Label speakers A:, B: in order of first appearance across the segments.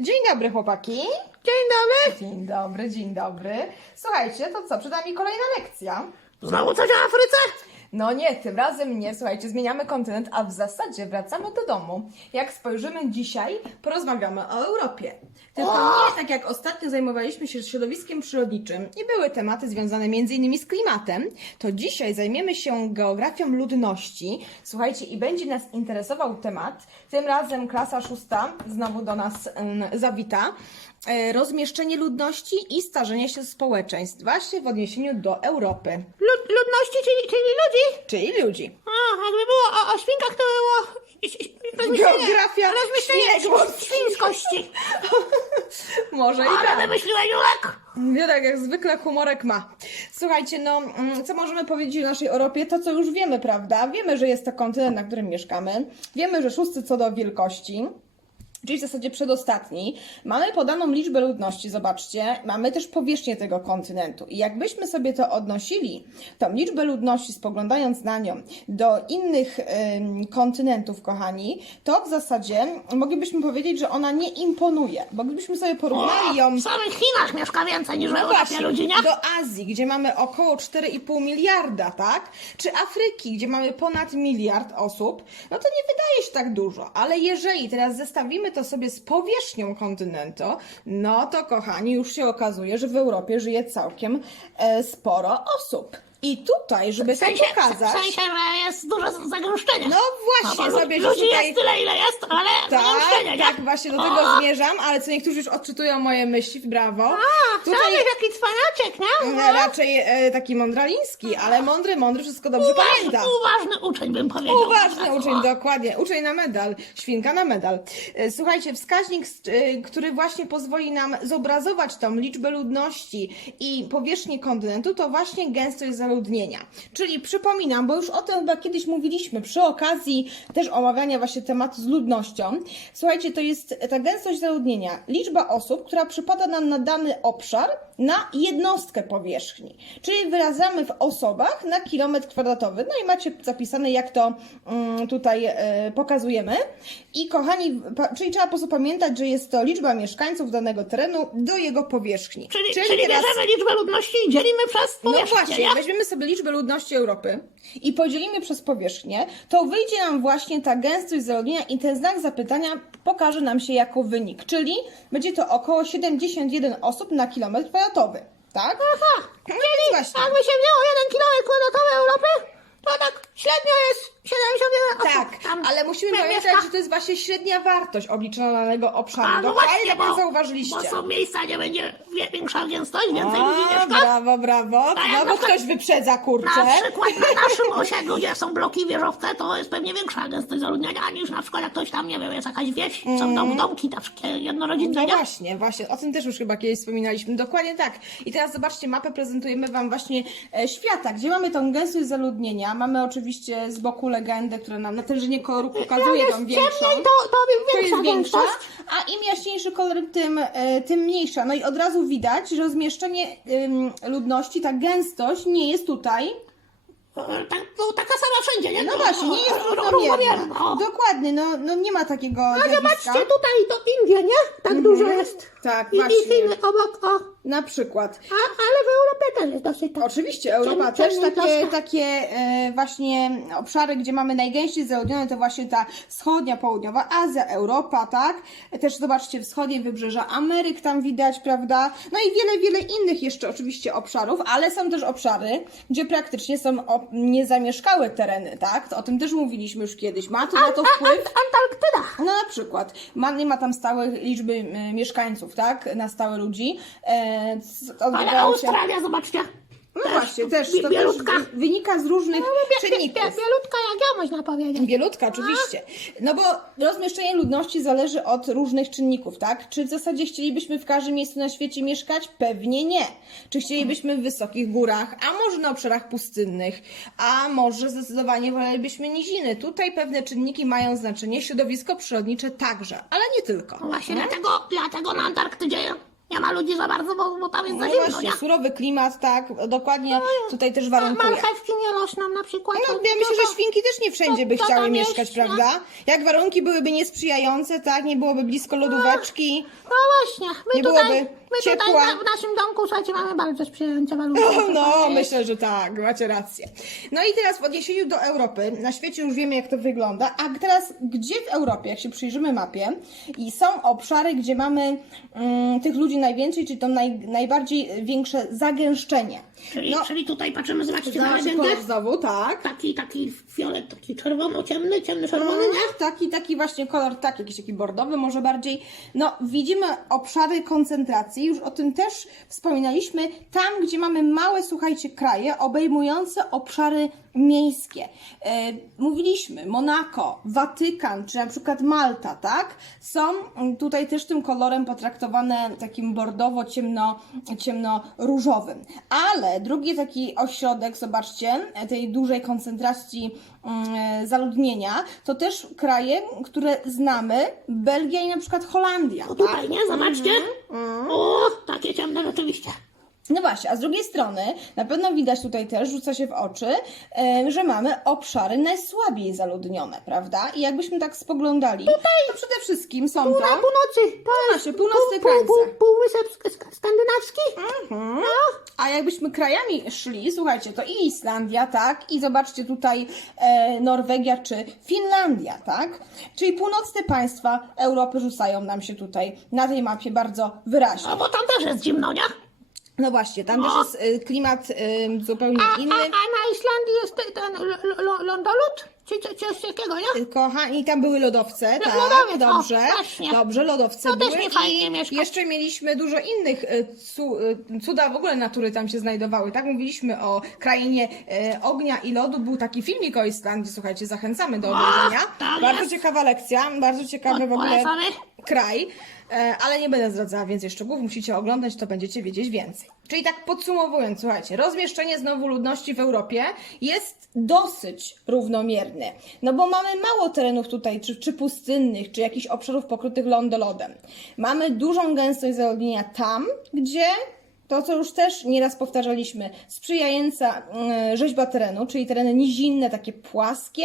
A: Dzień dobry, chłopaki.
B: Dzień dobry.
A: Dzień dobry, dzień dobry. Słuchajcie, to co, przed nami kolejna lekcja.
B: Znowu coś o Afryce?
A: No nie, tym razem nie. Słuchajcie, zmieniamy kontynent, a w zasadzie wracamy do domu. Jak spojrzymy dzisiaj, porozmawiamy o Europie. Tylko nie tak jak ostatnio zajmowaliśmy się środowiskiem przyrodniczym i były tematy związane m.in. z klimatem, to dzisiaj zajmiemy się geografią ludności. Słuchajcie, i będzie nas interesował temat. Tym razem klasa szósta znowu do nas ym, zawita. E, Rozmieszczenie ludności i starzenie się społeczeństw, właśnie w odniesieniu do Europy,
B: Lud, ludności, czyli, czyli ludzi?
A: Czyli ludzi.
B: A, jakby było o, o świnkach, to było...
A: Geografia
B: Rozmyślenie
A: świnek.
B: świńskości.
A: Może i
B: Ale
A: tak.
B: wymyśliła Julek.
A: Nie tak, jak zwykle humorek ma. Słuchajcie, no, mm, co możemy powiedzieć o naszej Europie? To, co już wiemy, prawda? Wiemy, że jest to kontynent, na którym mieszkamy. Wiemy, że szósty co do wielkości. Czyli w zasadzie przedostatni. Mamy podaną liczbę ludności, zobaczcie. Mamy też powierzchnię tego kontynentu. I jakbyśmy sobie to odnosili, tą liczbę ludności, spoglądając na nią, do innych ym, kontynentów, kochani, to w zasadzie moglibyśmy powiedzieć, że ona nie imponuje. Bo gdybyśmy sobie porównali ją
B: W samych Chinach mieszka więcej niż w
A: no
B: Europie
A: właśnie,
B: ludzi, nie?
A: do Azji, gdzie mamy około 4,5 miliarda, tak? Czy Afryki, gdzie mamy ponad miliard osób, no to nie wydaje się tak dużo. Ale jeżeli teraz zestawimy to sobie z powierzchnią kontynentu, no to kochani, już się okazuje, że w Europie żyje całkiem e, sporo osób. I tutaj, żeby
B: W
A: to
B: sensie,
A: pokazać...
B: w sensie, że jest duże zagęszczenie.
A: No właśnie,
B: No
A: sobie
B: ludzi
A: tutaj...
B: jest tyle, ile jest, ale
A: Tak,
B: nie?
A: tak, właśnie do tego
B: O!
A: zmierzam, ale co niektórzy już odczytują moje myśli, brawo.
B: A, tutaj... jaki cwaniaczek, nie?
A: E, Raczej e, taki mądraliński, ale mądry, mądry wszystko dobrze pamięta.
B: uważny uczeń bym powiedział.
A: Uważny uczeń, dokładnie. Uczeń na medal. Świnka na medal. E, Słuchajcie, wskaźnik, e, który właśnie pozwoli nam zobrazować tą liczbę ludności i powierzchnię kontynentu, to właśnie gęstość zaludnienia. Czyli przypominam, bo już o tym chyba kiedyś mówiliśmy przy okazji też omawiania właśnie tematu z ludnością. Słuchajcie, to jest ta gęstość zaludnienia. Liczba osób, która przypada nam na dany obszar na jednostkę powierzchni. Czyli wyrażamy w osobach na kilometr kwadratowy. No i macie zapisane, jak to mm, tutaj e, pokazujemy. I kochani, czyli trzeba po prostu pamiętać, że jest to liczba mieszkańców danego terenu do jego powierzchni.
B: Czyli, czyli, bierzemy liczbę ludności i dzielimy przez
A: no
B: powierzchnię,
A: właśnie,
B: nie?
A: weźmiemy sobie liczbę ludności Europy i podzielimy przez powierzchnię, to wyjdzie nam właśnie ta gęstość zaludnienia i ten znak zapytania pokaże nam się jako wynik, czyli będzie to około 71 osób na kilometr kwadratowy, tak?
B: Aha,
A: No więc właśnie.
B: jakby się wzięło jeden kilometr kwadratowy Europy, to tak średnio jest 71 osób
A: Tak,
B: tam
A: ale musimy
B: mie-
A: pamiętać,
B: mieszka.
A: że to jest właśnie średnia wartość obliczona na danego obszaru.
B: A, no
A: Dokładnie
B: właśnie,
A: tak
B: bo,
A: zauważyliście.
B: bo są miejsca, gdzie będzie większa gęstość, więcej
A: A,
B: ludzi mieszka.
A: brawo, brawo.
B: jak
A: No
B: na
A: bo
B: przykład-
A: ktoś wyprzedza, kurczę.
B: Na przykład na naszym osiedlu, gdzie są bloki wieżowce, to jest pewnie większa gęstość zaludnienia niż na przykład jak ktoś tam, nie wiem, jest jakaś wieś, są dom, domki wszystkie jednorodzinne,
A: No
B: nie?
A: właśnie, właśnie, o tym też już chyba kiedyś wspominaliśmy. Dokładnie tak. I teraz zobaczcie, mapę prezentujemy Wam właśnie e, świata, gdzie mamy tą gęstość zaludnienia. Mamy oczywiście z boku legendę, która nam natężenie koloru pokazuje tą większą.
B: ciemniej, to, to
A: To jest większa, a im jaśniejszy kolor, tym, e, tym mniejsza. No i od razu widać, że rozmieszczenie ludności, ta gęstość nie jest tutaj
B: E, Tak, no, taka sama wszędzie, nie?
A: No właśnie, nie jest
B: Ró-
A: równomierna. Dokładnie, no, no nie ma takiego
B: A
A: zjawiska.
B: zobaczcie, tutaj to Indie, nie? Tak dużo jest.
A: Tak,
B: I,
A: właśnie.
B: I Chiny obok, o.
A: Na przykład.
B: A, ale w Europie też jest dosyć tak.
A: Oczywiście, Europa też takie, takie e, właśnie obszary, gdzie mamy najgęściej zaludnione, to właśnie ta wschodnia, południowa Azja, Europa, tak? Też zobaczcie, wschodnie wybrzeża Ameryk tam widać, prawda? No i wiele, wiele innych jeszcze oczywiście obszarów, ale są też obszary, gdzie praktycznie są o, niezamieszkałe tereny, tak? To o tym też mówiliśmy już kiedyś. Ma to na to wpływ.
B: Ant- Antarktyda.
A: No na przykład, ma, nie ma tam stałej liczby mieszkańców, tak? Na stałe ludzi. E,
B: Ale
A: odbywają się-
B: Australia, zobaczcie.
A: no właśnie, też to też
B: bielutka.
A: wy- wynika z różnych
B: Bie- bie-
A: czynników.
B: bie- Bielutka jak ja można powiedzieć.
A: Bielutka, oczywiście. No bo rozmieszczenie ludności zależy od różnych czynników, tak? Czy w zasadzie chcielibyśmy w każdym miejscu na świecie mieszkać? Pewnie nie. Czy chcielibyśmy w wysokich górach, a może na obszarach pustynnych, a może zdecydowanie wolelibyśmy niziny? Tutaj pewne czynniki mają znaczenie, środowisko przyrodnicze także, ale nie tylko.
B: No Właśnie dlatego, dlatego na Antarktydzie nie ma ludzi za bardzo, bo, bo tam jest za
A: No
B: zimno,
A: właśnie,
B: nie?
A: surowy klimat, tak, dokładnie tutaj też warunkuje.
B: Marchewki nie rosną na przykład.
A: No, ja myślę, że świnki też nie wszędzie by
B: to
A: chciały
B: tam
A: mieszkać,
B: jest, no.
A: prawda? Jak warunki byłyby niesprzyjające, tak, nie byłoby blisko lodóweczki.
B: No właśnie, my
A: Nie
B: tutaj,
A: byłoby
B: my tutaj
A: ciepła.
B: na, w naszym domku, słuchajcie, mamy bardzo sprzyjające warunki.
A: No, no, myślę, że tak, macie rację. No i teraz w odniesieniu do Europy, na świecie już wiemy, jak to wygląda, a teraz gdzie w Europie, jak się przyjrzymy mapie, i są obszary, gdzie mamy mm, tych ludzi najwięcej, czyli to naj, najbardziej większe zagęszczenie.
B: Czyli,
A: No.
B: czyli tutaj patrzymy, zobaczcie na legendę.
A: znowu, tak.
B: Taki, taki fiolet, taki czerwono, ciemny, ciemny, czerwony, nie?
A: Ach, taki, taki właśnie kolor, tak, jakiś taki bordowy może bardziej. No, widzimy obszary koncentracji, już o tym też wspominaliśmy, tam, gdzie mamy małe, słuchajcie, kraje obejmujące obszary miejskie. E, mówiliśmy, Monako, Watykan, czy na przykład Malta, tak? Są mm, tutaj też tym kolorem potraktowane takim bordowo, ciemno, ciemno-różowym. Ale drugi taki ośrodek, zobaczcie, tej dużej koncentracji mm, zaludnienia, to też kraje, które znamy, Belgia i na przykład Holandia.
B: O
A: tak?
B: tutaj, nie? Zobaczcie. O, takie ciemne rzeczywiście.
A: No właśnie, a z drugiej strony na pewno widać tutaj też, rzuca się w oczy, że mamy obszary najsłabiej zaludnione, prawda? I jakbyśmy tak spoglądali, to przede wszystkim są
B: Tu
A: to...
B: na północy, to jest
A: północny
B: pół, pół, pół,
A: krańce.
B: półwysep sk- sk- skandynawski.
A: Mhm. A jakbyśmy krajami szli, słuchajcie, to i Islandia, tak? I zobaczcie tutaj e, Norwegia czy Finlandia, tak? Czyli północne państwa Europy rzucają nam się tutaj na tej mapie bardzo wyraźnie.
B: No bo tam też jest zimno, nie?
A: No właśnie, tam też jest e, klimat e, zupełnie
B: A, a,
A: inny.
B: a na Islandii jest ten, ten l- l- lądolud? Czy co- coś takiego, nie?
A: Kochani, tam były lodowce, tak,
B: lodowiec, o,
A: dobrze,
B: właśnie.
A: dobrze, lodowce
B: To też
A: były
B: nie fajnie
A: i jeszcze mieliśmy dużo innych e, cu, e, cuda w ogóle natury tam się znajdowały, tak, mówiliśmy o krainie e, ognia i lodu, był taki filmik o Islandii, słuchajcie, zachęcamy do obejrzenia,
B: tak
A: bardzo
B: jest.
A: ciekawa lekcja, bardzo ciekawy w ogóle
B: Polecamy.
A: kraj, e, ale nie będę zdradzała więcej szczegółów, musicie oglądać, to będziecie wiedzieć więcej. Czyli tak podsumowując, słuchajcie, rozmieszczenie znowu ludności w Europie jest dosyć równomierne, no bo mamy mało terenów tutaj, czy, czy pustynnych, czy jakichś obszarów pokrytych lądolodem. Mamy dużą gęstość zaludnienia tam, gdzie to, co już też nieraz powtarzaliśmy, sprzyjająca mm, rzeźba terenu, czyli tereny nizinne, takie płaskie,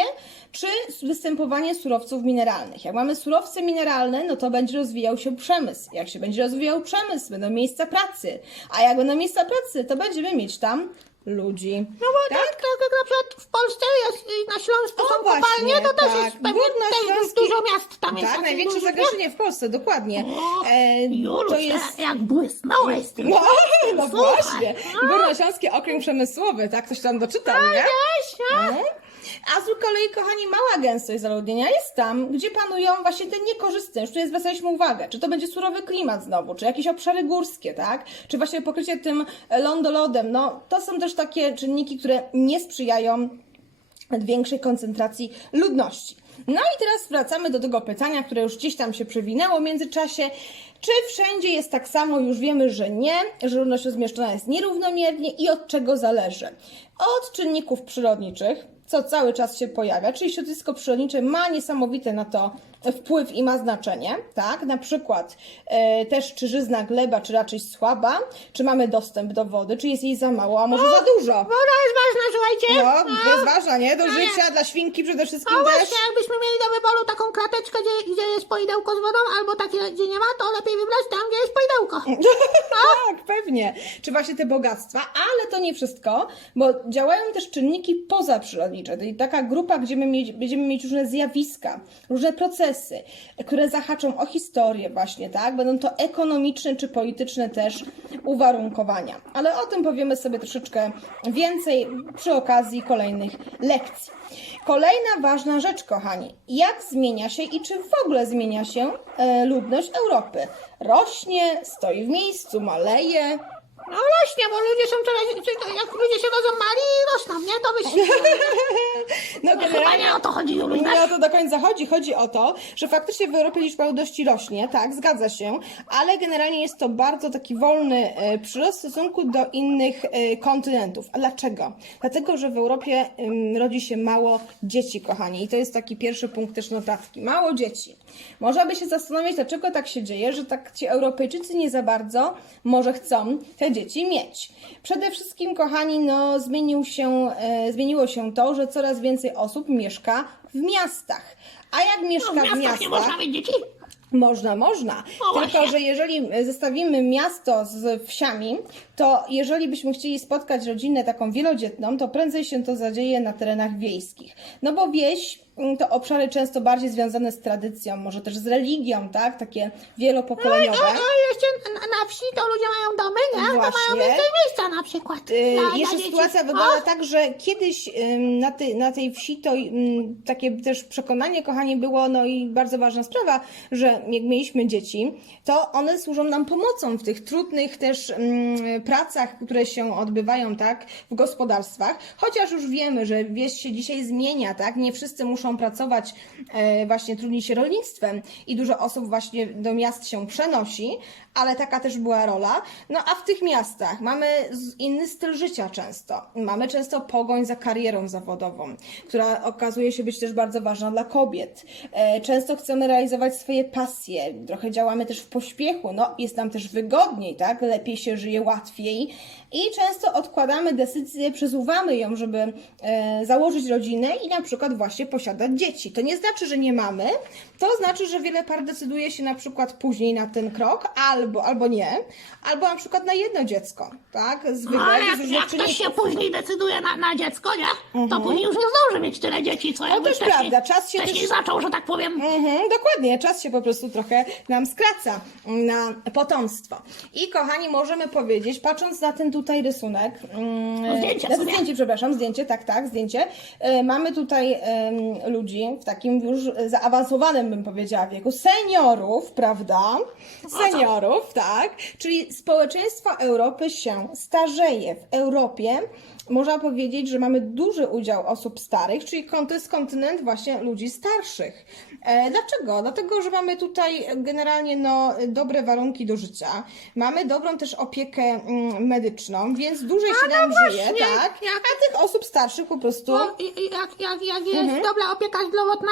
A: czy występowanie surowców mineralnych. Jak mamy surowce mineralne, no to będzie rozwijał się przemysł. Jak się będzie rozwijał przemysł, będą miejsca pracy. A jak będą miejsca pracy, to będziemy mieć tam ludzi.
B: No bo tak, tak jak na przykład w Polsce jest i na Śląsku
A: O,
B: są
A: właśnie,
B: kopalnie, to też
A: tak.
B: jest pewnie też
A: Górnośląskie-
B: dużo miast tam jest.
A: Tak, największe zagrożenie w Polsce, dokładnie.
B: O,
A: E, to jest...
B: jak błysnąłeś z tym.
A: No, no właśnie. Górnośląski Okręg Przemysłowy, tak? Ktoś tam doczytał, nie?
B: Weź, no.
A: A z kolei, kochani, mała gęstość zaludnienia jest tam, gdzie panują właśnie te niekorzystne, już tutaj zwracaliśmy uwagę, czy to będzie surowy klimat znowu, czy jakieś obszary górskie, tak? Czy właśnie pokrycie tym lądolodem, no to są też takie czynniki, które nie sprzyjają większej koncentracji ludności. No i teraz wracamy do tego pytania, które już gdzieś tam się przewinęło w międzyczasie. Czy wszędzie jest tak samo? Już wiemy, że nie, że ludność rozmieszczona jest nierównomiernie i od czego zależy? Od czynników przyrodniczych, co cały czas się pojawia, czyli środowisko przyrodnicze ma niesamowite na to wpływ i ma znaczenie, tak? Na przykład e, też czy żyzna gleba, czy raczej słaba, czy mamy dostęp do wody, czy jest jej za mało, a może za dużo.
B: Woda jest ważna, słuchajcie.
A: No, to jest ważna, nie? Do życia, dla świnki przede wszystkim
B: No
A: też.
B: właśnie, jakbyśmy mieli do wyboru taką krateczkę, gdzie, gdzie jest poidełko z wodą, albo takie, gdzie nie ma, to lepiej wybrać tam, gdzie jest poidełko.
A: tak, pewnie. Czy właśnie te bogactwa, ale to nie wszystko, bo działają też czynniki pozaprzyrodnicze, czyli taka grupa, gdzie my mieć, będziemy mieć różne zjawiska, różne procesy, które zahaczą o historię właśnie, tak? Będą to ekonomiczne czy polityczne też uwarunkowania. Ale o tym powiemy sobie troszeczkę więcej przy okazji kolejnych lekcji. Kolejna ważna rzecz, kochani. Jak zmienia się i czy w ogóle zmienia się e, ludność Europy? Rośnie, stoi w miejscu, maleje.
B: No właśnie, bo ludzie są coraz, jak ludzie się rodzą mali rosną, nie? To byś...
A: No
B: No, chyba nie o to chodzi, Juluś,
A: Nie o to do końca chodzi. Chodzi o to, że faktycznie w Europie liczba ludności rośnie, tak, zgadza się, ale generalnie jest to bardzo taki wolny e, przyrost w stosunku do innych e, kontynentów. A dlaczego? Dlatego, że w Europie em, rodzi się mało dzieci, kochani. I to jest taki pierwszy punkt też notatki. Mało dzieci. Można by się zastanowić, dlaczego tak się dzieje, że tak ci Europejczycy nie za bardzo może chcą te dzieci mieć. Przede wszystkim, kochani, no zmienił się, e, zmieniło się to, że coraz więcej osób mieszka w miastach. A jak mieszka
B: No, w
A: w
B: miastach
A: miastach,
B: nie można mieć dzieci.
A: można, można.
B: No
A: Tylko, że jeżeli zestawimy miasto z wsiami, to jeżeli byśmy chcieli spotkać rodzinę taką wielodzietną, to prędzej się to zadzieje na terenach wiejskich. No bo wieś mm, to obszary często bardziej związane z tradycją, może też z religią, tak? Takie wielopokoleniowe.
B: A, a jeszcze na, na wsi to ludzie mają domy, nie? To
A: Właśnie.
B: mają więcej miejsca na przykład.
A: Y,
B: dla- dla
A: Jeszcze
B: dzieci.
A: sytuacja wygląda tak, że kiedyś ym, na, ty, na tej wsi to ym, takie też przekonanie, kochani, było, no i bardzo ważna sprawa, że jak mieliśmy dzieci, to one służą nam pomocą w tych trudnych też ym, pracach, które się odbywają, tak, w gospodarstwach. Chociaż już wiemy, że wieś się dzisiaj zmienia, tak, nie wszyscy muszą pracować, e, właśnie trudni się rolnictwem i dużo osób właśnie do miast się przenosi, ale taka też była rola. No a w tych miastach mamy inny styl życia często. Mamy często pogoń za karierą zawodową, która okazuje się być też bardzo ważna dla kobiet. E, Często chcemy realizować swoje pasje, trochę działamy też w pośpiechu, no jest nam też wygodniej, tak? Lepiej się żyje, łatwiej. I często odkładamy decyzję, przesuwamy ją, żeby e, założyć rodzinę i na przykład właśnie posiadać dzieci. To nie znaczy, że nie mamy, to znaczy, że wiele par decyduje się na przykład później na ten krok, albo, albo nie, albo na przykład na jedno dziecko, tak? Z
B: No, ale jak, jak ktoś się później decyduje na, na dziecko, nie? To później już nie zdąży mieć tyle dzieci, co jakby
A: Mhm. też
B: wcześniej,
A: prawda, czas się
B: wcześniej
A: też-
B: zaczął, że tak powiem.
A: Mhm, dokładnie, czas się po prostu trochę nam skraca na potomstwo. I kochani, możemy powiedzieć, patrząc na ten tutaj rysunek, mm,
B: No, zdjęcie sobie.
A: zdjęcie, przepraszam, zdjęcie, tak, tak, zdjęcie, e, mamy tutaj em, ludzi w takim już zaawansowanym, bym powiedziała, wieku, seniorów, prawda? Seniorów, tak, czyli społeczeństwo Europy się starzeje. W Europie można powiedzieć, że mamy duży udział osób starych, czyli to jest kontynent właśnie ludzi starszych. E, dlaczego? Dlatego, że mamy tutaj generalnie no, dobre warunki do życia, mamy dobrą też opiekę mm, medyczną, więc dłużej się nam żyje,
B: właśnie,
A: tak?
B: jak-
A: A tych osób starszych po prostu,
B: No, i, i jak, jak, jak jest
A: Mhm.
B: dobra opieka zdrowotna,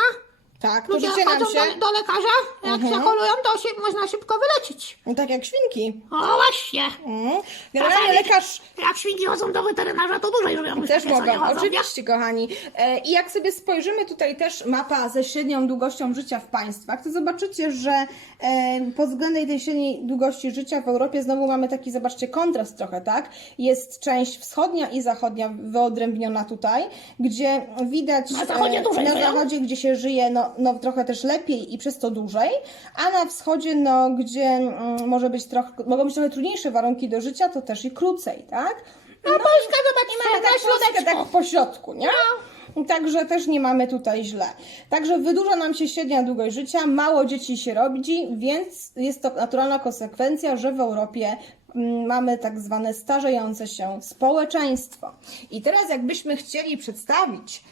A: tak,
B: ludzie
A: życie nam
B: chodzą
A: się,
B: do, do lekarza, jak
A: Mhm.
B: to się można szybko wyleczyć.
A: no, tak jak świnki.
B: O właśnie.
A: Mm. Generalnie
B: Czasami
A: lekarz
B: Jak świnki chodzą do weterynarza, to dłużej żyją.
A: Też mogą, oczywiście, kochani. E, I jak sobie spojrzymy tutaj też mapa ze średnią długością życia w państwach, to zobaczycie, że e, pod względem tej średniej długości życia w Europie znowu mamy taki, zobaczcie, kontrast trochę, tak? Jest część wschodnia i zachodnia wyodrębniona tutaj, gdzie widać
B: Na zachodzie
A: e,
B: dłużej
A: na
B: żyją?
A: zachodzie, gdzie się żyje no, no trochę też lepiej i przez to dłużej, a na wschodzie, no gdzie mm, może być trochę, mogą być trochę trudniejsze warunki do życia, to też i krócej, tak?
B: A Polska,
A: I
B: zobaczcie,
A: mamy tak Polskę tak
B: środeczku.
A: w pośrodku, nie? Także też nie mamy tutaj źle. Także wydłuża nam się średnia długość życia, mało dzieci się rodzi, więc jest to naturalna konsekwencja, że w Europie mm, mamy tak zwane starzejące się społeczeństwo. I teraz jakbyśmy chcieli przedstawić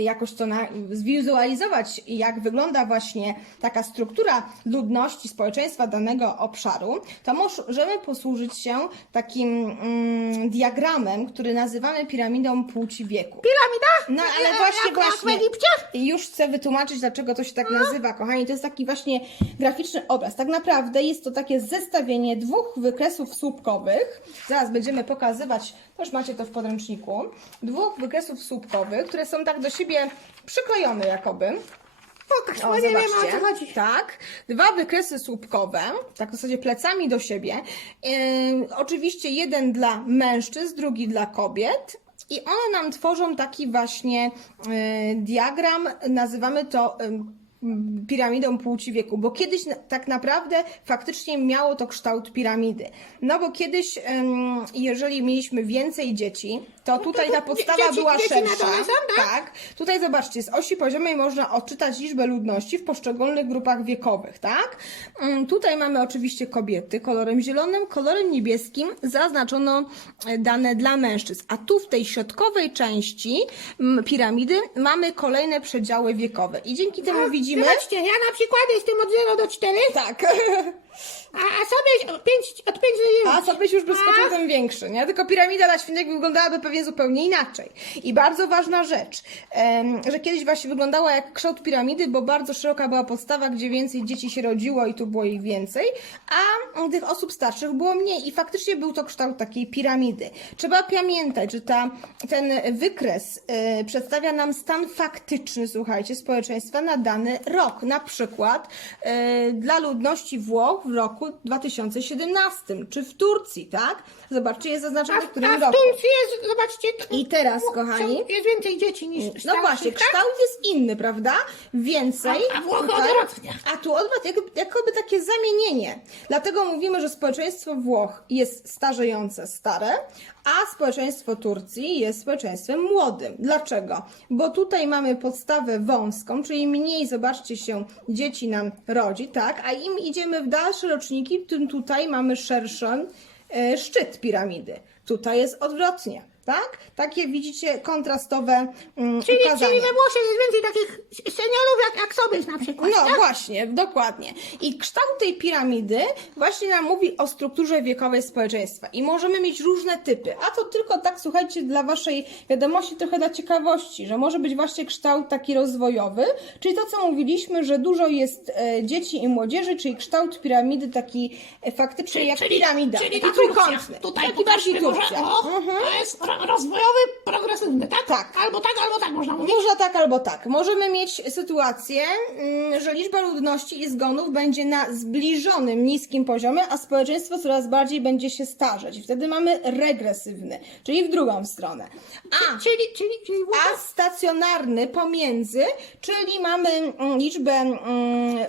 A: jakoś to na, zwizualizować, jak wygląda właśnie taka struktura ludności, społeczeństwa danego obszaru, to możemy posłużyć się takim mm, diagramem, który nazywamy piramidą płci wieku.
B: Piramida?
A: No ale właśnie, właśnie.
B: w Egipcie?
A: I już chcę wytłumaczyć, dlaczego to się tak nazywa, kochani. To jest taki właśnie graficzny obraz. Tak naprawdę jest to takie zestawienie dwóch wykresów słupkowych. Zaraz będziemy pokazywać, też macie to w podręczniku. Dwóch wykresów słupkowych, które są tak do siebie przyklejone jakoby. O,
B: bo nie wiem o co chodzi.
A: Tak, dwa wykresy słupkowe, tak w zasadzie plecami do siebie. Ym, oczywiście jeden dla mężczyzn, drugi dla kobiet. I one nam tworzą taki właśnie y, diagram, nazywamy to ym, piramidą płci wieku, bo kiedyś tak naprawdę faktycznie miało to kształt piramidy. No bo kiedyś, jeżeli mieliśmy więcej dzieci, to to tutaj ta podstawa była szersza.
B: tak?
A: tak. Tutaj zobaczcie, z osi poziomej można odczytać liczbę ludności w poszczególnych grupach wiekowych, tak? Mm, Tutaj mamy oczywiście kobiety kolorem zielonym, kolorem niebieskim zaznaczono e, dane dla mężczyzn. A tu w tej środkowej części piramidy mamy kolejne przedziały wiekowe. I dzięki temu widzimy.
B: Zobaczcie, ja na przykład jestem od 0 do 4,
A: Tak.
B: a, a sobie od 5, od 5 do 9.
A: A co byś już wyskoczył, ten większy, nie? Tylko piramida na świętego wyglądałaby pewnie zupełnie inaczej. I bardzo ważna rzecz, em, że kiedyś właśnie wyglądała jak kształt piramidy, bo bardzo szeroka była podstawa, gdzie więcej dzieci się rodziło i tu było ich więcej, a tych osób starszych było mniej i faktycznie był to kształt takiej piramidy. Trzeba pamiętać, że ta, ten wykres e, przedstawia nam stan faktyczny, słuchajcie, społeczeństwa na dany rok. Na przykład e, dla ludności Włoch w roku 2017, czy w Turcji, tak? Zobaczcie, jest zaznaczone w którym
B: a w
A: roku.
B: Turcji jest, zobaczcie. t-
A: I teraz,
B: są-
A: kochani,
B: Jest więcej dzieci niż
A: no
B: starszych,
A: właśnie,
B: tak?
A: kształt jest inny, prawda? Więcej.
B: A- a Włochy
A: tutaj,
B: odwrotnie.
A: A tu odwrotnie, jakby, jakoby takie zamienienie. Dlatego mówimy, że społeczeństwo Włoch jest starzejące, stare, a społeczeństwo Turcji jest społeczeństwem młodym. Dlaczego? Bo tutaj mamy podstawę wąską, czyli mniej, zobaczcie się, dzieci nam rodzi, tak? A im idziemy w dalsze roczniki, tym tutaj mamy szerszy e, szczyt piramidy. Tutaj jest odwrotnie, tak? Takie widzicie kontrastowe mm,
B: Czyli,
A: ukazania.
B: czyli we Włoszech jest więcej takich seniorów jak, jak sobie na przykład.
A: No
B: tak?
A: właśnie, dokładnie. I kształt tej piramidy właśnie nam mówi o strukturze wiekowej społeczeństwa. I możemy mieć różne typy. A to tylko tak, słuchajcie, dla waszej wiadomości, trochę dla ciekawości, że może być właśnie kształt taki rozwojowy, czyli to, co mówiliśmy, że dużo jest e, dzieci i młodzieży, czyli kształt piramidy taki e, faktycznie jak piramida.
B: Czyli
A: taki trójkątny.
B: Tutaj
A: taki bardziej
B: pokażmy może,
A: Turcja.
B: o, to jest rozwojowy, progresywny, tak?
A: Tak.
B: Albo tak, albo tak można mówić.
A: Można tak albo tak. Możemy mieć sytuację, mm, że liczba ludności i zgonów będzie na zbliżonym, niskim poziomie, a społeczeństwo coraz bardziej będzie się starzeć. Wtedy mamy regresywny, czyli w drugą stronę. A,
B: Czyli, czyli, czyli
A: a stacjonarny pomiędzy, czyli mamy mm, liczbę mm,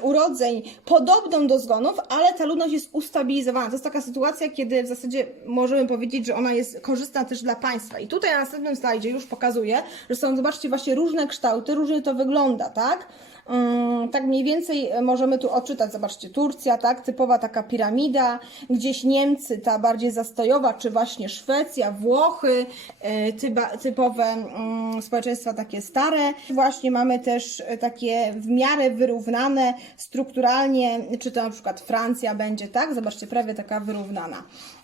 A: urodzeń podobną do zgonów, ale ta ludność jest ustabilizowana. To jest taka sytuacja, kiedy w zasadzie możemy powiedzieć, że ona jest korzystna też dla państwa. I tutaj na następnym slajdzie już pokazuję, że są, zobaczcie, właśnie różne kształty, różnie to wygląda, tak? Mm, tak mniej więcej możemy tu odczytać, zobaczcie, Turcja, tak, typowa taka piramida, gdzieś Niemcy, ta bardziej zastojowa, czy właśnie Szwecja, Włochy, e, typowe mm, społeczeństwa takie stare. Właśnie mamy też e, takie w miarę wyrównane strukturalnie, czy to na przykład Francja będzie, tak, zobaczcie, prawie taka wyrównana.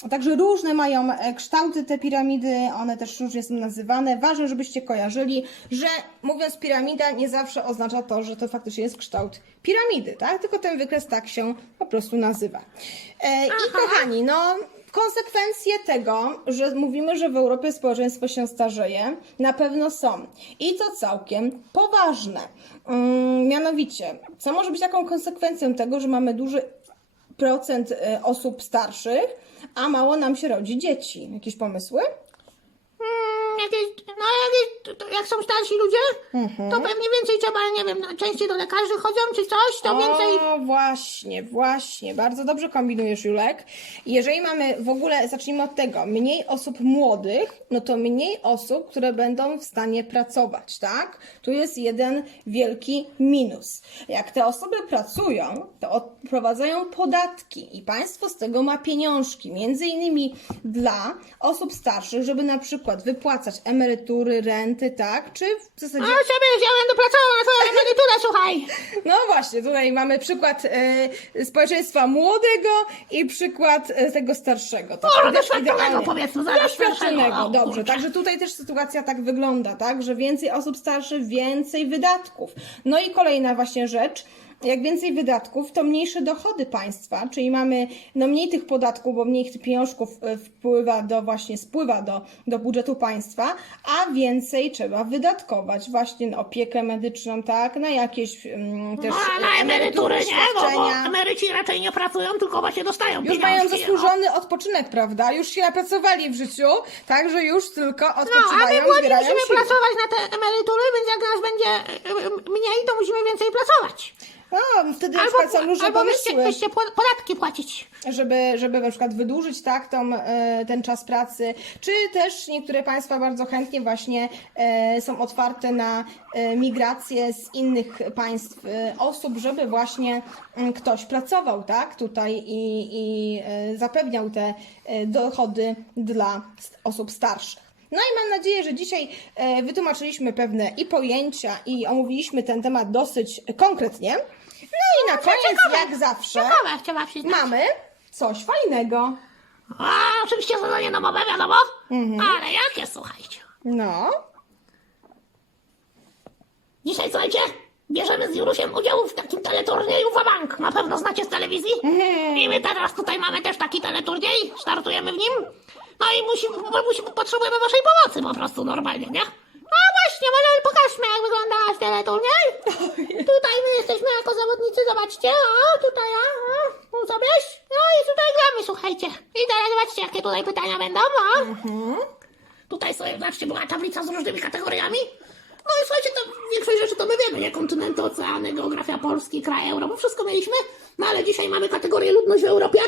A: Także różne mają e, kształty te piramidy, one też różnie są nazywane. Ważne, żebyście kojarzyli, że mówiąc piramida nie zawsze oznacza to, że to faktycznie jest kształt piramidy, tak? Tylko ten wykres tak się po prostu nazywa. E, I kochani, no konsekwencje tego, że mówimy, że w Europie społeczeństwo się starzeje, na pewno są. I to całkiem poważne. Mm, mianowicie, co może być taką konsekwencją tego, że mamy duży procent e, osób starszych, a mało nam się rodzi dzieci. Jakieś pomysły?
B: Jakieś, no jakieś, to, jak są starsi ludzie,
A: Mhm.
B: to pewnie więcej trzeba, nie wiem, no, częściej do lekarzy chodzą czy coś, to więcej...
A: O, właśnie, właśnie. Bardzo dobrze kombinujesz, Julek. Jeżeli mamy w ogóle, zacznijmy od tego, mniej osób młodych, no to mniej osób, które będą w stanie pracować, tak? Tu jest jeden wielki minus. Jak te osoby pracują, to odprowadzają podatki i państwo z tego ma pieniążki, między innymi dla osób starszych, żeby na przykład wypłacać emerytury, renty, tak? Czy w zasadzie...
B: A sobie wziąłem, dopracowałem na twoją emeryturę, słuchaj.
A: No właśnie, tutaj mamy przykład e, społeczeństwa młodego i przykład e, tego starszego. Tak,
B: O, doświadczonego powiedzmy, zaraz
A: Doświadczonego,
B: o,
A: dobrze.
B: kurczę.
A: Także tutaj też sytuacja tak wygląda, tak, że więcej osób starszych, więcej wydatków. No i kolejna właśnie rzecz. Jak więcej wydatków, to mniejsze dochody państwa, czyli mamy no mniej tych podatków, bo mniej tych pieniążków e, wpływa do właśnie spływa do, do budżetu państwa, a więcej trzeba wydatkować właśnie na opiekę medyczną, tak, na jakieś mm, też
B: No, a na emerytury nie, bo, emeryci raczej nie pracują, tylko właśnie dostają
A: Już mają zasłużony odpoczynek, prawda? Już się napracowali w życiu, także już tylko
B: No, a
A: odpoczywają,
B: my młodzi musimy
A: siły.
B: pracować na te emerytury, więc jak nas będzie y, y, mniej, to musimy więcej pracować.
A: No, wtedy na
B: Albo,
A: przykład są różne
B: albo
A: pomysły.
B: wyście po- podatki płacić.
A: żeby, żeby na przykład wydłużyć tak, tą, e, ten czas pracy, czy też niektóre państwa bardzo chętnie właśnie e, są otwarte na e, migrację z innych państw osób, żeby właśnie mm, ktoś pracował tak, tutaj i, i zapewniał te dochody dla osób starszych. No i mam nadzieję, że dzisiaj e, wytłumaczyliśmy pewne i pojęcia i omówiliśmy ten temat dosyć konkretnie. No i na koniec,
B: ciekawe.
A: jak zawsze,
B: Ciekawe, chciałam
A: mamy coś fajnego.
B: A, oczywiście zadanie domowe, wiadomo.
A: Mhm.
B: Ale jakie, słuchajcie.
A: No.
B: Dzisiaj, słuchajcie, bierzemy z Jurusiem udział w takim teleturnieju Wabank. Na pewno znacie z telewizji.
A: Mhm.
B: I my teraz tutaj mamy też taki teleturniej, startujemy w nim. No i musimy, musimy, potrzebujemy waszej pomocy po prostu normalnie, nie? No właśnie, może pokażmy jak wygląda nasz teleturniej. Tutaj my jesteśmy jako zawodnicy, zobaczcie, o tutaj, o, o, tu sobie, no i tutaj gramy, słuchajcie. I teraz zobaczcie jakie tutaj pytania będą, o. Tutaj sobie, zobaczcie, była tablica z różnymi kategoriami. No i słuchajcie, to większość rzeczy to my wiemy, nie? Kontynenty, oceany, geografia Polski, kraje Europy, wszystko mieliśmy. No ale dzisiaj mamy kategorię ludność w Europie.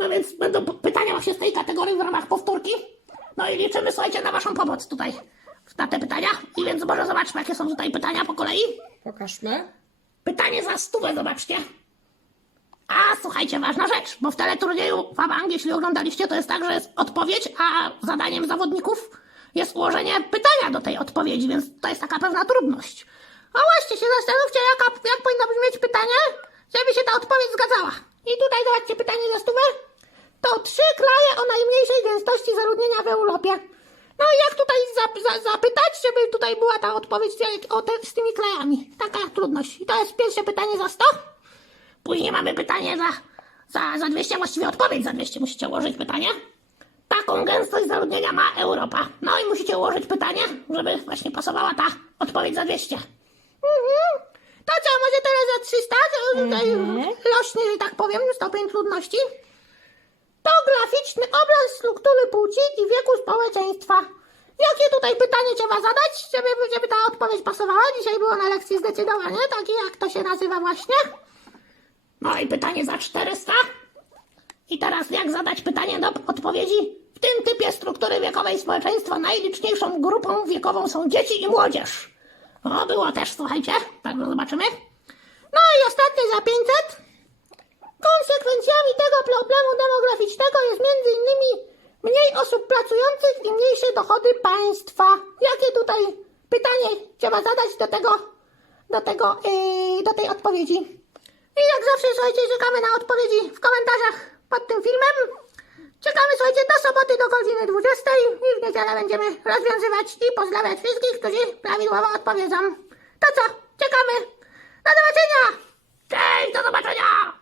B: No więc będą pytania właśnie z tej kategorii w ramach powtórki. No i liczymy, słuchajcie, na waszą pomoc tutaj na te pytania. I więc może zobaczmy, jakie są tutaj pytania po kolei.
A: Pokażmy.
B: Pytanie za stówę, zobaczcie. A słuchajcie, ważna rzecz, bo w teleturnieju Fabang, jeśli oglądaliście, to jest tak, że jest odpowiedź, a zadaniem zawodników jest ułożenie pytania do tej odpowiedzi, więc to jest taka pewna trudność. A właśnie się zastanówcie, jaka, jak powinno brzmieć pytanie, żeby się ta odpowiedź zgadzała. I tutaj zobaczcie pytanie za stówę. To trzy kraje o najmniejszej gęstości zaludnienia w Europie. No i jak tutaj za, za, zapytać, żeby tutaj była ta odpowiedź z- o te, z tymi krajami? Taka trudność. I to jest pierwsze pytanie za 100. Później mamy pytanie za, za, za 200, właściwie odpowiedź za 200. Musicie ułożyć pytanie. Taką gęstość zaludnienia ma Europa. No i musicie ułożyć pytanie, żeby właśnie pasowała ta odpowiedź za 200. Mhm. To co, może teraz za 300? To Tutaj rośnie, że tak powiem, stopień trudności. To graficzny obraz struktury płci i wieku społeczeństwa. Jakie tutaj pytanie trzeba zadać, żeby, żeby ta odpowiedź pasowała? Dzisiaj było na lekcji zdecydowanie, takie jak to się nazywa właśnie. No i pytanie za 400. I teraz jak zadać pytanie do odpowiedzi? W tym typie struktury wiekowej społeczeństwa najliczniejszą grupą wiekową są dzieci i młodzież. O, było też, słuchajcie, tak zobaczymy. No i ostatnie za 500. Konsekwencjami tego problemu demograficznego jest innymi mniej osób pracujących i mniejsze dochody państwa. Jakie tutaj pytanie trzeba zadać do tego, do tego, yy, do tej odpowiedzi? I jak zawsze, słuchajcie, czekamy na odpowiedzi w komentarzach pod tym filmem. Czekamy, słuchajcie, do soboty do godziny 20 i w niedzielę będziemy rozwiązywać i pozdrawiać wszystkich, którzy prawidłowo odpowiedzą. To co? Czekamy. Do zobaczenia!